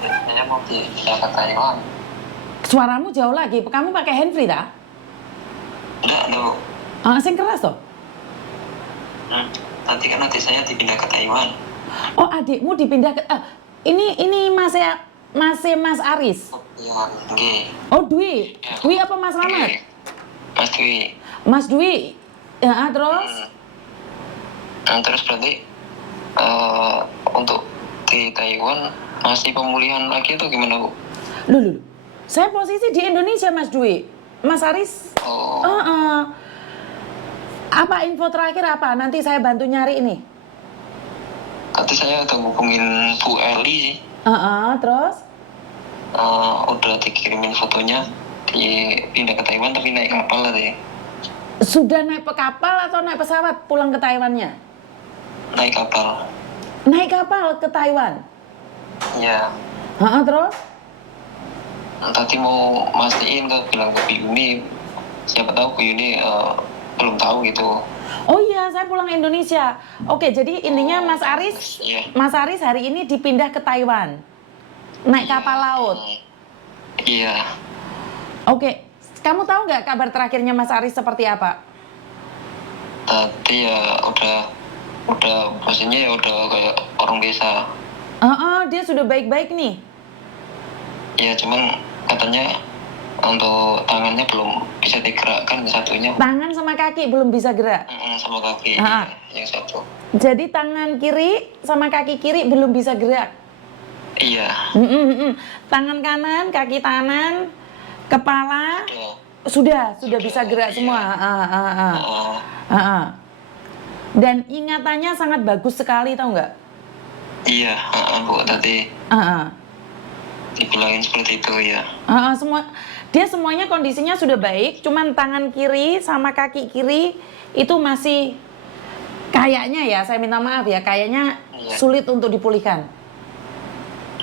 Saya mau pindah ke Taiwan. Suaramu jauh lagi. Kamu pakai handfree tak? Enggak, Bu. Sing keras toh? Nanti kan adik saya dipindah ke Taiwan. Oh, adikmu dipindah ke ini masih Mas Aris. Iya, nggih. Oh, Dwi. Dwi apa Mas Slamet? Mas Dwi. Mas Dwi. Ya, terus? Terus berarti untuk di Taiwan masih pemulihan lagi atau gimana, Bu? Loh. Saya posisi di Indonesia, Mas Dwi. Mas Aris. Oh. Apa info terakhir apa? Nanti saya bantu nyari ini. Tadi saya udah hubungin Bu Eli sih. Terus? Udah dikirimin fotonya pindah ke Taiwan tapi naik kapal tadi. Sudah naik kapal atau naik pesawat pulang ke Taiwannya? Naik kapal. Naik kapal ke Taiwan? Iya. Terus? Tadi mau mastiin bilang ke Bu Yuni. Siapa tahu Bu Yuni belum tahu gitu. Oh iya, saya pulang Indonesia. Oke, jadi intinya Mas Aris, Mas Aris hari ini dipindah ke Taiwan, naik kapal laut. Iya. Oke, kamu tahu nggak kabar terakhirnya Mas Aris seperti apa? Tadi ya udah maksudnya ya udah kayak orang biasa. Dia sudah baik-baik nih. Iya, cuman katanya untuk tangannya belum bisa digerakkan satunya. Tangan sama kaki belum bisa gerak? Sama kaki, yang satu. Jadi tangan kiri sama kaki kiri belum bisa gerak? Iya. Tangan kanan, kaki kanan, kepala sudah bisa gerak semua. Dan ingatannya sangat bagus sekali, tahu nggak? Iya, Bu, tadi dibilangin seperti itu ya. Semuanya kondisinya sudah baik, cuman tangan kiri sama kaki kiri itu masih kayaknya ya, saya minta maaf ya, kayaknya sulit untuk dipulihkan.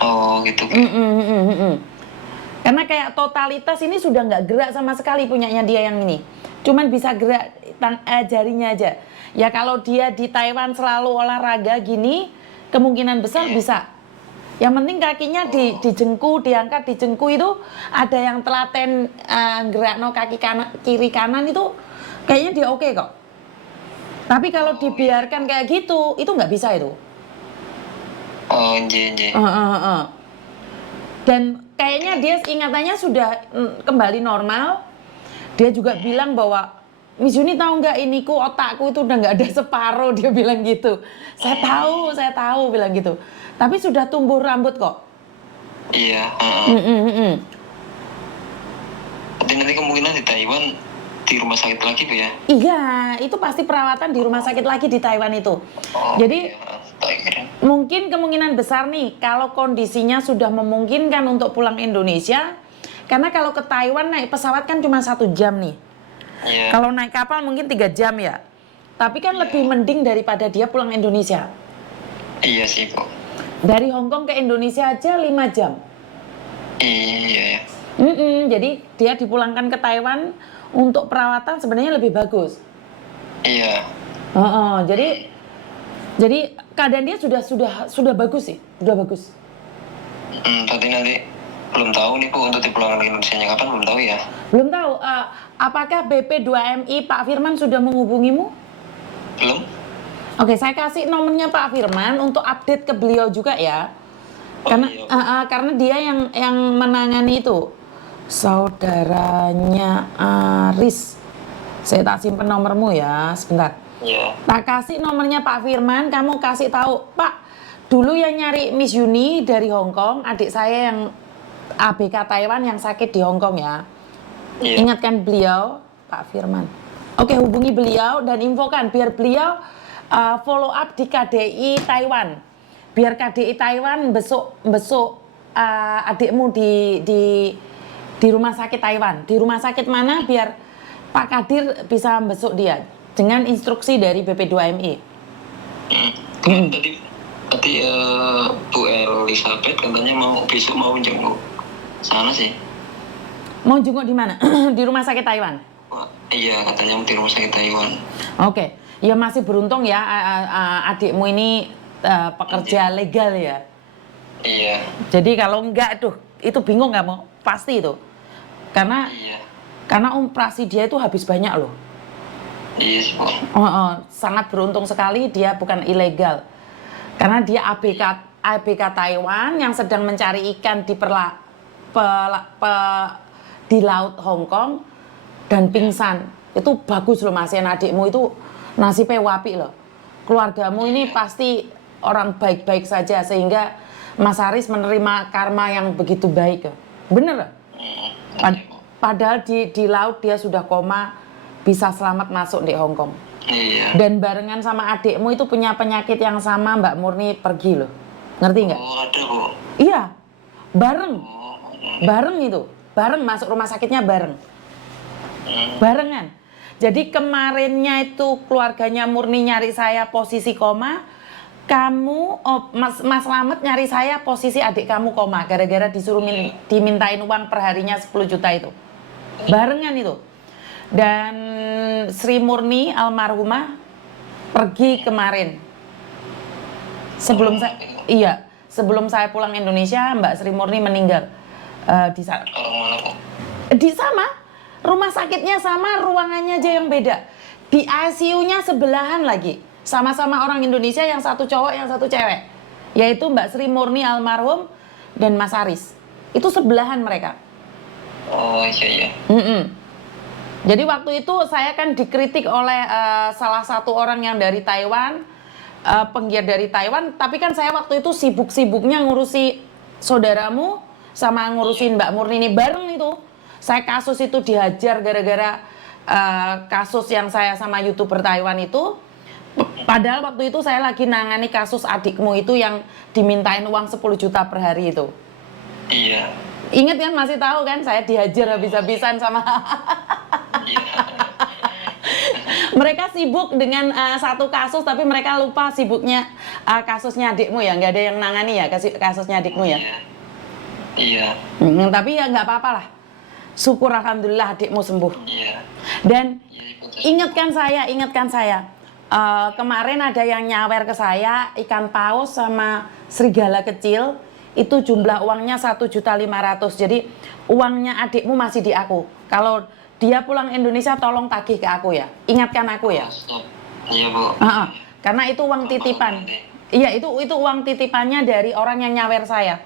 Oh gitu. Karena kayak totalitas ini sudah nggak gerak sama sekali punyanya dia yang ini, cuman bisa gerak jarinya aja. Ya kalau dia di Taiwan selalu olahraga gini, kemungkinan besar bisa. Yang penting kakinya dijengku, diangkat dijengku itu ada yang telaten gerakno kaki kiri kanan itu kayaknya dia oke kok. Tapi kalau dibiarkan kayak gitu, itu nggak bisa itu. Dan kayaknya dia ingatannya sudah kembali normal. Dia juga bilang bahwa Miss Yuni tahu nggak iniku otakku itu udah nggak ada separuh, dia bilang gitu. Saya tahu bilang gitu. Tapi sudah tumbuh rambut kok. Iya. Nanti kemungkinan di Taiwan di rumah sakit lagi, Bu ya? Iya, itu pasti perawatan di rumah sakit lagi di Taiwan itu. Jadi mungkin kemungkinan besar nih kalau kondisinya sudah memungkinkan untuk pulang Indonesia. Karena kalau ke Taiwan naik pesawat kan cuma 1 jam nih. Kalau naik kapal mungkin 3 jam ya. Tapi kan lebih mending daripada dia pulang Indonesia. Iya sih, Bu. Dari Hong Kong ke Indonesia aja 5 jam. Iya. Jadi dia dipulangkan ke Taiwan untuk perawatan sebenarnya lebih bagus. Iya. Jadi keadaan dia sudah bagus sih, sudah bagus. Nanti belum tahu nih, Bu, untuk dipulangkan ke Indonesia kapan belum tahu ya. Belum tahu. Apakah BP2MI Pak Firman sudah menghubungimu? Belum. Oke, saya kasih nomornya Pak Firman untuk update ke beliau juga ya. Karena dia yang menangani itu. Saudaranya Aris. Saya tak simpen nomormu ya, sebentar. Iya. Tak kasih nomornya Pak Firman, kamu kasih tahu, Pak, dulu yang nyari Miss Yuni dari Hong Kong, adik saya yang ABK Taiwan yang sakit di Hong Kong ya. Ingatkan beliau, Pak Firman. Oke, hubungi beliau dan infokan biar beliau follow up di KDI Taiwan. Biar KDI Taiwan besok adikmu di rumah sakit Taiwan. Di rumah sakit mana biar Pak Kadir bisa besok dia dengan instruksi dari BP2MI. Tadi Bu Elizabeth katanya besok mau jenguk sana sih. Mau jenguk di mana? Di rumah sakit Taiwan? Iya, katanya di rumah sakit Taiwan. Oke. Ya masih beruntung ya adikmu ini pekerja legal ya. Iya. Jadi kalau enggak, tuh itu bingung kamu, pasti itu. Karena Iya. operasi dia itu habis banyak loh. Iya sih, Bu. Sangat beruntung sekali dia bukan ilegal. Karena dia ABK Taiwan yang sedang mencari ikan di laut Hong Kong dan pingsan. Itu bagus loh Mas, yang adikmu itu nasibnya wapi loh. Keluargamu ini pasti orang baik-baik saja sehingga Mas Aris menerima karma yang begitu baik loh. Bener loh? Padahal di laut dia sudah koma, bisa selamat masuk di Hong Kong. Iya. Dan barengan sama adikmu itu punya penyakit yang sama, Mbak Murni pergi loh. Ngerti nggak? Oh, ada, Bu. Iya, bareng. Oh. Bareng itu. Bareng masuk rumah sakitnya bareng. Barengan. Jadi kemarinnya itu keluarganya Murni nyari saya posisi koma. Mas Slamet nyari saya posisi adik kamu koma. Gara-gara disuruh dimintain uang per harinya 10 juta itu. Barengan itu. Dan Sri Murni almarhumah pergi kemarin. Sebelum saya pulang Indonesia, Mbak Sri Murni meninggal di sana. Mana, Bu? Di sama, rumah sakitnya sama, ruangannya aja yang beda. Di ICU-nya sebelahan lagi. Sama-sama orang Indonesia, yang satu cowok, yang satu cewek. Yaitu Mbak Sri Murni almarhum dan Mas Aris. Itu sebelahan mereka. Oh, iya. Jadi waktu itu saya kan dikritik oleh salah satu orang yang dari Taiwan, penggiat dari Taiwan, tapi kan saya waktu itu sibuk-sibuknya ngurusi saudaramu sama ngurusin Mbak Murni ini bareng itu. Saya kasus itu dihajar gara-gara kasus yang saya sama YouTuber Taiwan itu. Padahal waktu itu saya lagi nangani kasus adikmu itu yang dimintain uang 10 juta per hari itu. Iya. Ingat kan, masih tahu kan saya dihajar habis-habisan sama mereka sibuk dengan satu kasus, tapi mereka lupa sibuknya kasusnya adikmu ya, nggak ada yang nangani ya kasusnya adikmu ya. Iya. Tapi ya nggak apa-apa lah. Syukur alhamdulillah adikmu sembuh. Iya. Dan ingatkan saya, kemarin ada yang nyawer ke saya ikan paus sama serigala kecil. Itu jumlah uangnya 1.500.000. Jadi uangnya adikmu masih di aku. Kalau dia pulang Indonesia tolong tagih ke aku ya. Ingatkan aku ya. Iya, Bu. Karena itu uang titipan. Iya, itu uang titipannya dari orang yang nyawer saya.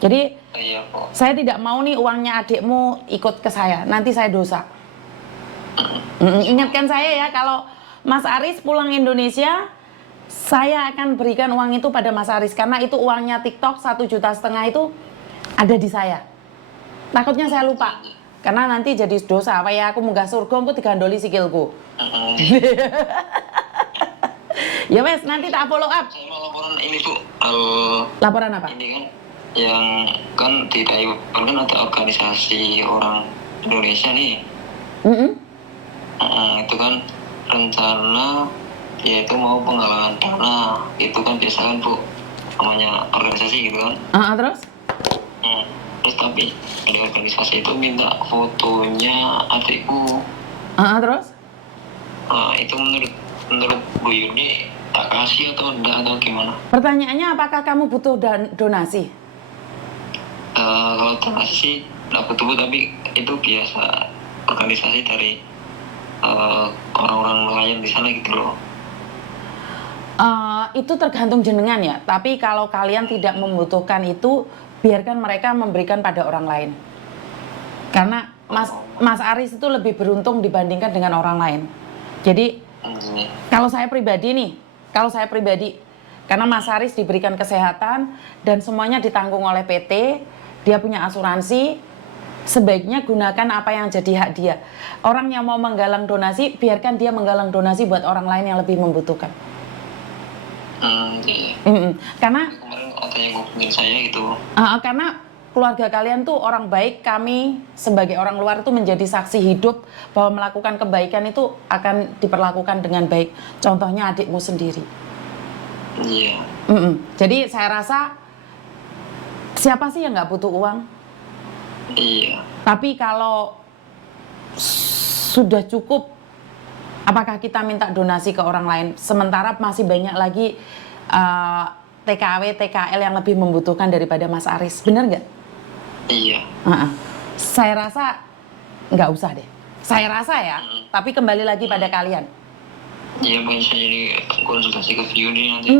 Jadi iya, Bu. saya tidak mau nih uangnya adikmu ikut ke saya. Nanti saya dosa. Ingatkan saya ya, kalau Mas Aris pulang Indonesia, saya akan berikan uang itu pada Mas Aris, karena itu uangnya TikTok 1,5 juta itu ada di saya. Takutnya saya lupa, karena nanti jadi dosa. Apa ya, aku munggah surga, aku digandoli sikilku. Ya wes, nanti tak follow up. Saya mau laporan ini, Bu. Laporan apa? Ini kan yang kan di Taiwan kan ada organisasi orang Indonesia nih. Itu kan rencana yaitu mau penggalangan dana, itu kan biasa kan, Bu, namanya organisasi gitu kan. Terus? Terus tapi ada organisasi itu minta fotonya adikku. Terus? Itu menurut Bu Yuni tak kasih atau enggak atau gimana? Pertanyaannya, apakah kamu butuh donasi? Kalau donasi sih nggak butuh, Bu, tapi itu biasa organisasi dari orang-orang nelayan di sana gitu loh. Itu tergantung jenengan ya. Tapi kalau kalian tidak membutuhkan itu, biarkan mereka memberikan pada orang lain. Karena Mas Aris itu lebih beruntung dibandingkan dengan orang lain. Jadi kalau saya pribadi, karena Mas Aris diberikan kesehatan dan semuanya ditanggung oleh PT, dia punya asuransi, sebaiknya gunakan apa yang jadi hak dia. Orang yang mau menggalang donasi, biarkan dia menggalang donasi buat orang lain yang lebih membutuhkan. Karena kemarin ada yang ngomongin saya gitu. Karena keluarga kalian tuh orang baik, kami sebagai orang luar itu menjadi saksi hidup bahwa melakukan kebaikan itu akan diperlakukan dengan baik. Contohnya adikmu sendiri. Iya. Jadi saya rasa siapa sih yang nggak butuh uang? Iya. Tapi kalau sudah cukup, apakah kita minta donasi ke orang lain? Sementara masih banyak lagi TKW, TKL yang lebih membutuhkan daripada Mas Aris, benar nggak? Iya. Saya rasa nggak usah deh. Saya rasa ya, tapi kembali lagi pada kalian. Iya, makanya saya ini konsultasi ke View nih nanti.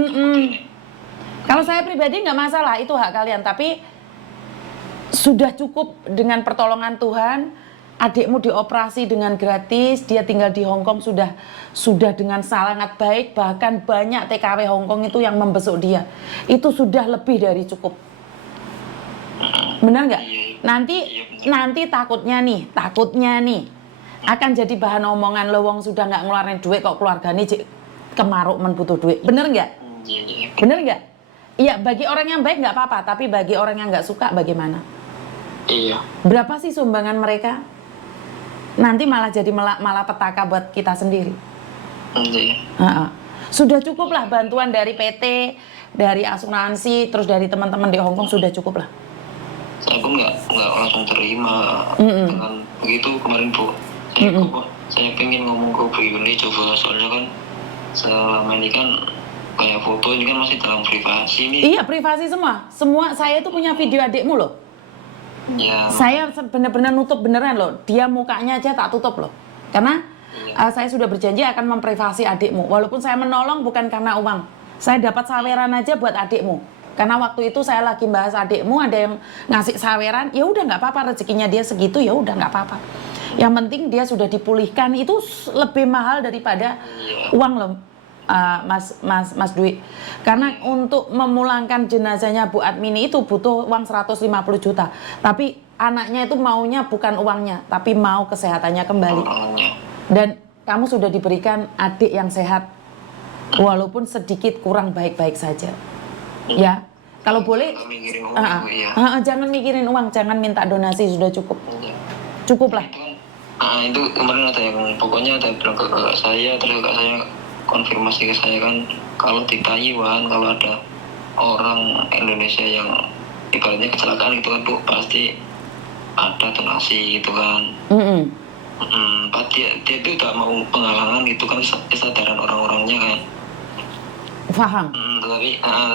Kalau saya pribadi nggak masalah, itu hak kalian. Tapi sudah cukup dengan pertolongan Tuhan. Adikmu dioperasi dengan gratis, dia tinggal di Hong Kong sudah dengan sangat baik. Bahkan banyak TKW Hong Kong itu yang membesuk dia. Itu sudah lebih dari cukup. Benar nggak? Nanti takutnya nih akan jadi bahan omongan, lo wong sudah nggak ngeluarin duit kok keluarganya kemaruk butuh duit. Bener nggak? Bener nggak? Iya, bagi orang yang baik nggak apa-apa, tapi bagi orang yang nggak suka bagaimana? Iya. Berapa sih sumbangan mereka? Nanti malah jadi malah petaka buat kita sendiri. Sudah cukup lah bantuan dari PT, dari asuransi, terus dari teman-teman di Hong Kong sudah cukup lah. Saya pun nggak langsung terima dengan begitu kemarin Bu. Saya pengen ngomong ke Bu Yuni coba, soalnya kan selama ini kan kayak foto ini kan masih dalam privasi nih. Iya, privasi semua. Saya itu punya video adikmu loh. Ya. Saya benar-benar nutup beneran loh. Dia mukanya aja tak tutup loh. Karena saya sudah berjanji akan memprivasi adikmu. Walaupun saya menolong bukan karena uang. Saya dapat saweran aja buat adikmu. Karena waktu itu saya lagi bahas adikmu, ada yang ngasih saweran, ya udah nggak apa-apa, rezekinya dia segitu, ya udah nggak apa-apa. Yang penting dia sudah dipulihkan, itu lebih mahal daripada uang loh, Mas Dwi. Karena untuk memulangkan jenazahnya Bu Admini itu butuh uang 150 juta. Tapi anaknya itu maunya bukan uangnya, tapi mau kesehatannya kembali. Dan kamu sudah diberikan adik yang sehat, walaupun sedikit kurang baik-baik saja. Ya, kalau boleh, jangan mikirin uang, jangan minta donasi, sudah cukup. Cukup lah. Itu kemarin ada yang pokoknya ada bilang ke kakak saya, terus kakak saya konfirmasi ke saya kan, kalau di Taiwan kalau ada orang Indonesia yang ibaratnya kecelakaan gitu kan Bu, pasti ada donasi gitu kan. Dia itu tak mau penghalangan gitu kan, kesadaran orang-orangnya kan. Paham.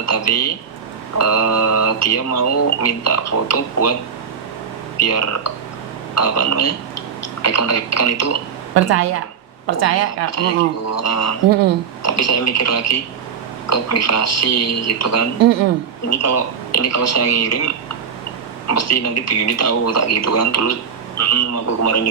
Tapi dia mau minta foto buat biar apa namanya, rekan-rekan itu percaya Kak. Tapi saya mikir lagi ke privasi gitu kan. Ini kalau saya ngirim mesti nanti Bu Yuni tahu tak gitu kan. Terus aku kemarin